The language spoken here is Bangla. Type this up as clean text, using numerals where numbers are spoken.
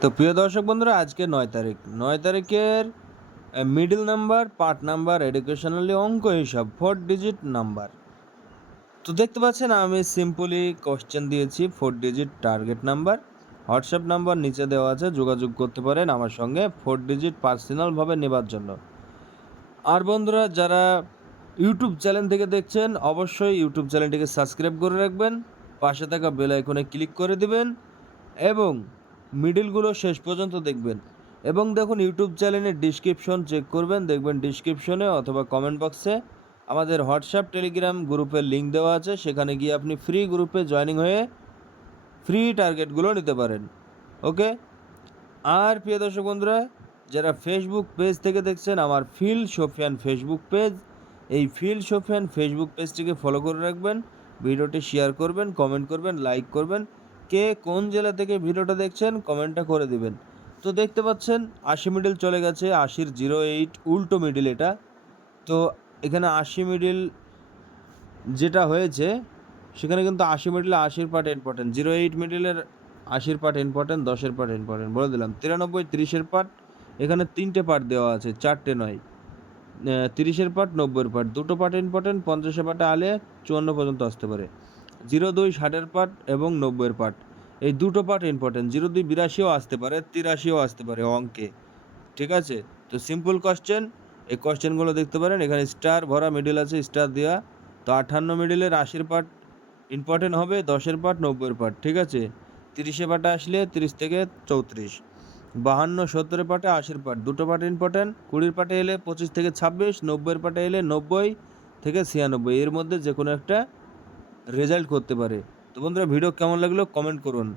তো প্রিয় দর্শক বন্ধুরা, আজকে ৯ তারিখের middle number, part number, educationally অঙ্ক হিসাব 4 ডিজিট নাম্বার। তো দেখতে পাচ্ছেন আমি সিম্পলি কোশ্চেন দিয়েছি 4 digit target number. WhatsApp number নিচে দেওয়া আছে, যোগাযোগ করতে পারেন আমার সঙ্গে 4 ডিজিট পার্সোনালভাবে নেবার জন্য। আর বন্ধুরা, যারা ইউটিউব চ্যানেল থেকে দেখছেন অবশ্যই ইউটিউব চ্যানেলটিকে সাবস্ক্রাইব করে রাখবেন, পাশে থাকা বেল আইকনে ক্লিক করে দিবেন এবং মিডলগুলো শেষ পর্যন্ত দেখবেন। এবং দেখুন, ইউটিউব চ্যানেলের ডিসক্রিপশন চেক করবেন, দেখবেন ডিসক্রিপশনে অথবা কমেন্ট বক্সে আমাদের হোয়াটসঅ্যাপ টেলিগ্রাম গ্রুপের লিঙ্ক দেওয়া আছে, সেখানে গিয়ে আপনি ফ্রি গ্রুপে জয়েনিং হয়ে ফ্রি টার্গেটগুলো নিতে পারেন। ওকে। আর প্রিয় দর্শক বন্ধুরা, যারা ফেসবুক পেজ থেকে দেখছেন, আমার ফিল সোফিয়ান ফেসবুক পেজ, এই ফিল সোফিয়ান ফেসবুক পেজটিকে ফলো করে রাখবেন, ভিডিওটি শেয়ার করবেন, কমেন্ট করবেন, লাইক করবেন। কে কোন জেলা থেকে ভিডিওটা দেখছেন কমেন্টটা করে দিবেন। তো দেখতে পাচ্ছেন 80 মিডল চলে গেছে, 80-এর 08 উল্টো মিডল এটা। তো এখানে 80 মিডল যেটা হয়েছে সেখানে কিন্তু 80 মিডলে 80-এর পার্ট ইম্পর্টেন্ট, 08 মিডলের 80-এর পার্ট ইম্পর্টেন্ট, 10-এর পার্ট ইম্পর্টেন্ট বলে দিলাম। 93 30-এর পার্ট, এখানে 3টে পার্ট দেওয়া আছে, 4টে নয়। 30-এর পার্ট, 90-এর পার্ট, দুটো পার্ট ইম্পর্টেন্ট। 50-এর পার্টে আলে 54 পর্যন্ত আসতে পারে। 02 60-এর পার্ট এবং 90-এর পার্ট, এই দুটো পার্ট ইম্পর্টেন্ট। 02 82ও আসতে পারে, 83ও আসতে পারে অঙ্কে। ঠিক আছে? তো সিম্পল কোশ্চেন, এই কোশ্চেনগুলো দেখতে পারেন। এখানে স্টার ভরা মিডল আছে, স্টার দেওয়া। তো 58 মিডলের 80-এর পার্ট ইম্পর্টেন্ট হবে, 10-এর পার্ট, 90-এর পার্ট। ঠিক আছে? 30-এর পার্টে আসলে 30 থেকে 34, 52 70-এর পার্টে 80-এর পার্ট, দুটো পার্ট ইম্পর্টেন্ট। 20-এর পার্টে এলে 25 থেকে 26, 90-এর পার্টে এলে 90 থেকে 96, এর মধ্যে যে কোনো একটা রেজাল্ট করতে পারে। তো বন্ধুরা, ভিডিও কেমন লাগলো কমেন্ট করুন।